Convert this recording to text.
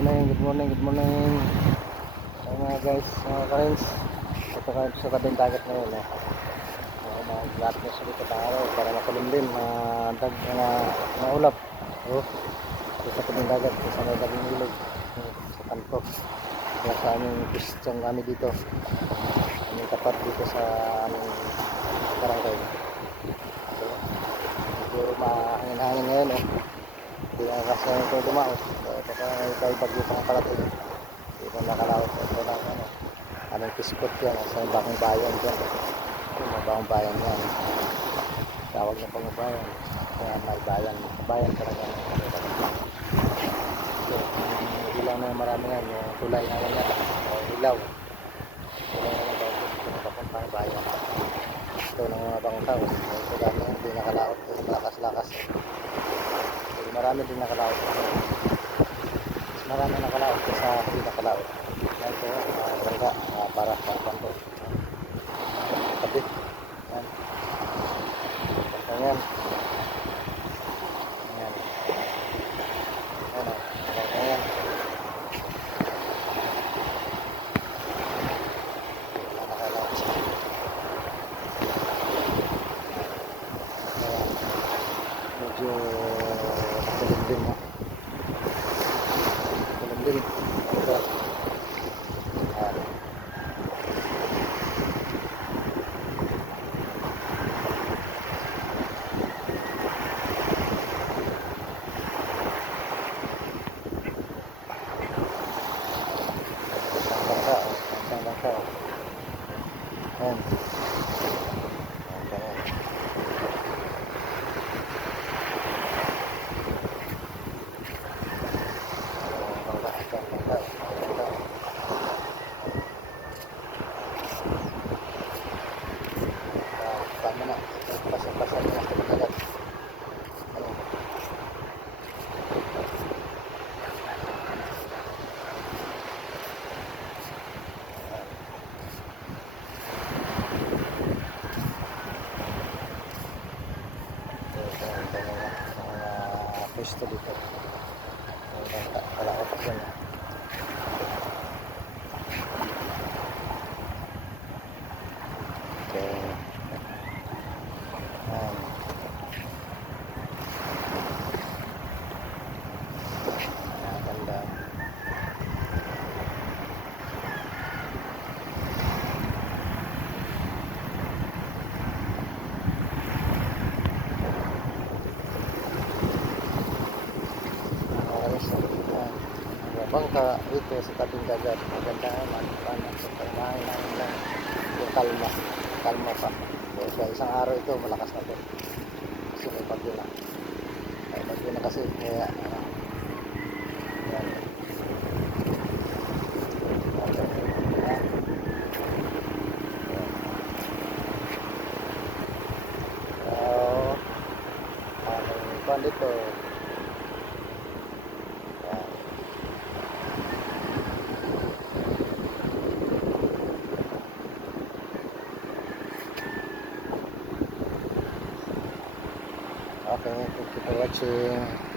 good morning, good morning. So mga guys, mga friends, ito kayo sa tabing dagat ngayon. Mag-lahat na sa dito ng araw para makulimlim, mga ulap. Ito sa tabing dagat, sa may tabing ilog, sa kanto. Kaya sa aming pistong kami dito, aming tapat dito sa aming barangay. So, siguro mahangin-hangin ngayon. Hindi na kasi ito dumaos. Ito kay bagyo pang parating. Hindi ko nakalawat ito ng anong piskot yan. Sa bakong bayan dyan. May bakong bayan yan. Tawag na pang bayan. Kaya may bayan. Bayan talaga. So, ilaw na marami yan. Yung tulay na yan. Ilaw. Ilaw na yung bakong pang bayan. Ito ng mga bakong tao. Ito dami hindi nakalawat. Ito malakas-lakas. Marami din nakalaot. Marami nakalaot sa hindi nakalaot. Ito, ganda para sa kanto. Tabi. Yan. Yan. Yan. Yan. Nakalaot siya. Medyo kulimlim ha. Kulimlim. Ito. Isang bangka. Yan. Tama na, pasang-pasang na sa dagat. Mga pwesto dito. Kalaot dyan. Okay. Ganda. Bangka dito sa tabing dagat. Maganda naman. Pagkainahin lang yung kalma pa. So, sa isang araw ito malakas na ito. Kasi may bagyo na. May bagyo na kasi. Kaya yan. So, dito. Okay, thank you for watching.